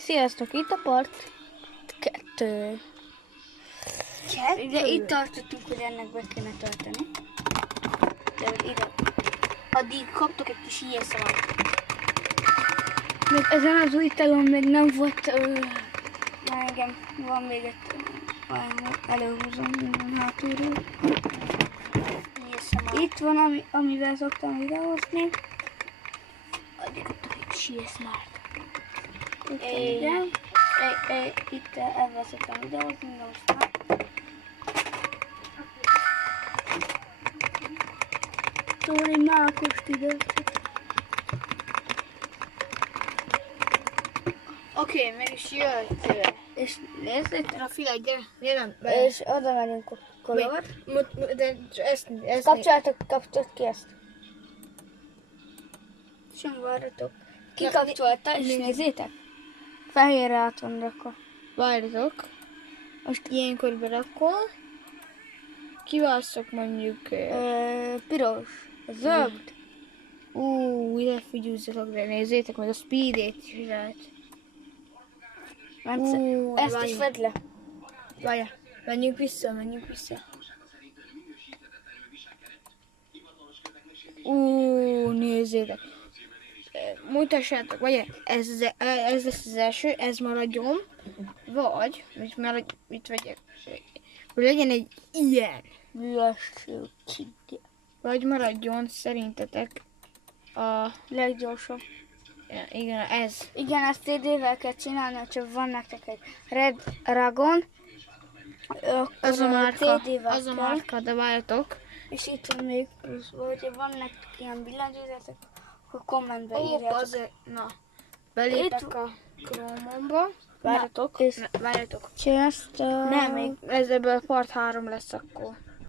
Sziasztok, itt a part 2. De itt tartottunk, hogy ennek be kéne tölteni. De ide. Addig kaptok egy kis ISR-t. Még ezen az új tagon még nem volt... igen, van még egy... előhúzom minden hátulról. Itt van, amivel szoktam videózni. Addig kaptok egy kis ISR-t. Itt ebben szoktam videózni, de most már. Szóval Mákost ide. Oké, meg is jött. És nézd itt. Na figyelj, gyere be. És oda megyünk a kolor. De ezt Kapcsoltok ki ezt. Sem várjatok. Kikapcsolta, és nézzétek. Fehérre át van rakva. Várjatok. Most ilyenkor berakom. Kiválasztok mondjuk... Piros. Zöld. Ide figyeljetek, de nézzétek meg a speedét is lehet. Ezt is vedd le. Várjál, menjünk vissza. Nézzétek. Mutassátok, vagy ez lesz az első, ez maradjon, vagy, mit vegyek, hogy legyen egy ilyen. Lassú csige. Vagy maradjon szerintetek a Leggyorsabb. igen, ez. Igen, ezt CD-vel kell csinálni, csak van nektek egy Red Dragon. Az a márka, de várjatok. És itt van még plusz, hogyha van nektek ilyen billentyűzetek, akkor kommentbe írjátok. Belépek a Chrome-omba. Várjatok. Várjatok. Nem, még ez ebből part 3 lesz akkor.